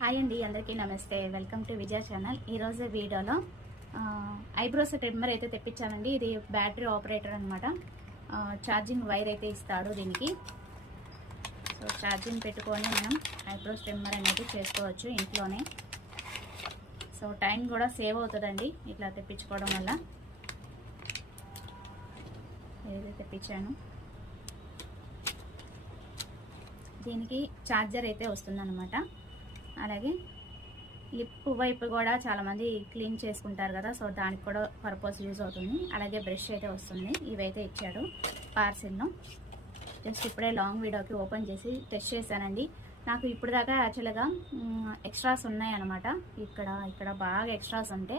Hi అండి, అందరికీ నమస్తే. Welcome to Vijaya channel. ఈరోజు వీడియోలో ఐబ్రోస్ ట్రిమ్మర్ అయితే తెప్పించానండి. ఇది బ్యాటరీ ఆపరేటర్ అనమాట. ఛార్జింగ్ వైర్ అయితే ఇస్తాడు దీనికి. సో ఛార్జింగ్ పెట్టుకొని మనం ఐబ్రోస్ ట్రిమ్మర్ అనేది చేసుకోవచ్చు ఇంట్లోనే. సో టైం కూడా సేవ్ అవుతుందండి ఇట్లా తెప్పించుకోవడం వల్ల. ఏదైతే తెప్పించాను దీనికి ఛార్జర్ అయితే వస్తుందన్నమాట. అలాగే లిప్ వైపు కూడా చాలామంది క్లీన్ చేసుకుంటారు కదా, సో దానికి కూడా పర్పస్ యూజ్ అవుతుంది. అలాగే బ్రష్ అయితే వస్తుంది. ఇవైతే ఇచ్చాడు పార్సిల్లో. జస్ట్ ఇప్పుడే లాంగ్ వీడియోకి ఓపెన్ చేసి టెస్ట్ చేశానండి. నాకు ఇప్పుడు దాకా యాక్చువల్గా ఎక్స్ట్రాస్ ఉన్నాయన్నమాట. ఇక్కడ బాగా ఎక్స్ట్రాస్ ఉంటే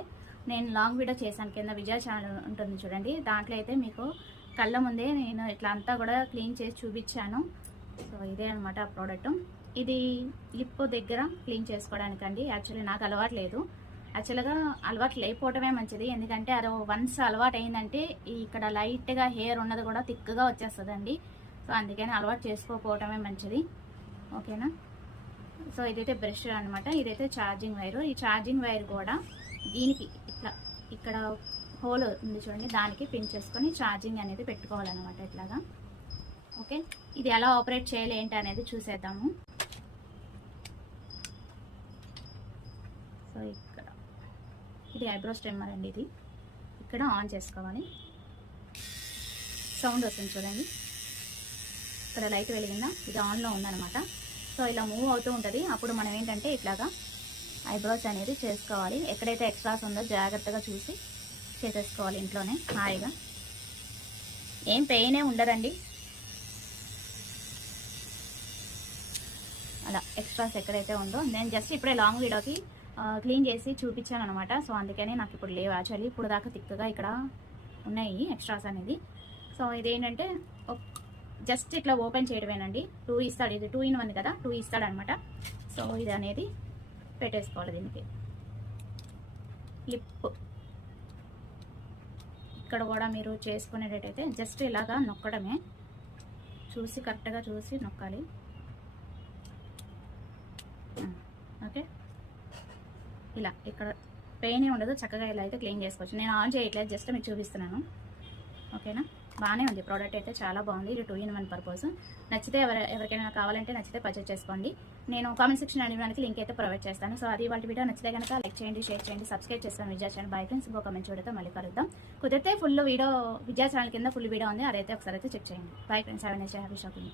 నేను లాంగ్ వీడియో చేశాను. కింద విజయ ఛానల్ ఉంటుంది చూడండి, దాంట్లో అయితే మీకు కళ్ళ ముందే నేను ఇట్లా అంతా కూడా క్లీన్ చేసి చూపించాను. సో ఇదే అనమాట ఆ ప్రోడక్ట్. ఇది లిప్ దగ్గర క్లీన్ చేసుకోవడానికండి. యాక్చువల్లీ నాకు అలవాటు లేదు. యాక్చువల్గా అలవాటు లేకపోవటమే మంచిది, ఎందుకంటే అది వన్స్ అలవాటు అయిందంటే ఇక్కడ లైట్గా హెయిర్ ఉన్నది కూడా థిక్గా వచ్చేస్తుందండి. సో అందుకని అలవాటు చేసుకోకపోవటమే మంచిది. ఓకేనా. సో ఇదైతే బ్రష్ అనమాట. ఇదైతే ఛార్జింగ్ వైరు. ఈ ఛార్జింగ్ వైర్ కూడా దీనికి ఇట్లా ఇక్కడ హోల్ ఉంది చూడండి, దానికి పిన్ చేసుకొని ఛార్జింగ్ అనేది పెట్టుకోవాలన్నమాట ఇట్లాగా. ఓకే, ఇది ఎలా ఆపరేట్ చేయాలి ఏంటి అనేది చూసేద్దాము. సో ఇక్కడ ఇది ఐబ్రోస్ ట్రిమ్మర్ అండి. ఇది ఇక్కడ ఆన్ చేసుకోవాలి. సౌండ్ వస్తుంది చూడండి, ఇక్కడ లైట్ వెలిగిందా, ఇది ఆన్లో ఉందన్నమాట. సో ఇలా మూవ్ అవుతూ ఉంటుంది. అప్పుడు మనం ఏంటంటే ఇట్లాగా ఐబ్రోస్ అనేది చేసుకోవాలి. ఎక్కడైతే ఎక్స్ట్రాస్ ఉందో జాగ్రత్తగా చూసి చేసేసుకోవాలి ఇంట్లోనే హాయిగా. ఏం పెయినే ఉండదండి. అలా ఎక్స్ట్రాస్ ఎక్కడైతే ఉందో నేను జస్ట్ ఇప్పుడే లాంగ్ వీడియోకి క్లీన్ చేసి చూపించాను అనమాట. సో అందుకని నాకు ఇప్పుడు లేవు. యాక్చువల్లీ ఇప్పుడు దాకా థిక్గా ఇక్కడ ఉన్నాయి ఎక్స్ట్రాస్ అనేది. సో ఇదేంటంటే జస్ట్ ఇట్లా ఓపెన్ చేయడమేనండి. 2 ఇస్తాడు. ఇది 2 in 1 కదా, 2 ఇస్తాడు అనమాట. సో ఇది అనేది పెట్టేసుకోవాలి దీనికి. లిప్ ఇక్కడ కూడా మీరు చేసుకునేటట్టయితే జస్ట్ ఇలాగా నొక్కడమే, చూసి కరెక్ట్గా చూసి నొక్కాలి. ఓకే, ఇలా ఇక్కడ పెయిన్ ఉండదు. చక్కగా ఇలా అయితే క్లీన్ చేసుకోవచ్చు. నేను ఆన్ చేయట్లేదు, జస్ట్ మీకు చూపిస్తున్నాను. ఓకేనా, బాగానే ఉంది ప్రోడక్ట్ అయితే, చాలా బాగుంది. ఇది 2 in 1 పర్పస్. నచ్చితే ఎవరికైనా కావాలంటే నచ్చితే పర్చేస్ చేసుకోండి. నేను కామెంట్ సెక్షన్ అడిగడానికి లింక్ అయితే ప్రొవైడ్ చేస్తాను. సో అది వాళ్ళ వీడియో నచ్చితే కనుక లైక్ చేయండి, షేర్ చేయండి, సబ్స్క్రైబ్ చేసుకోండి విజయ ఛానల్. బై ఫ్రెండ్స్, ఇంకో కమెంట్ చూడతో మళ్ళీ కలుద్దాం. కుదిరితే ఫుల్ వీడియో విజయ ఛానల్ కింద ఫుల్ వీడియో ఉంది, అదైతే ఒకసారి అయితే చెక్ చేయండి. Bye friends, have a nice day, happy shopping.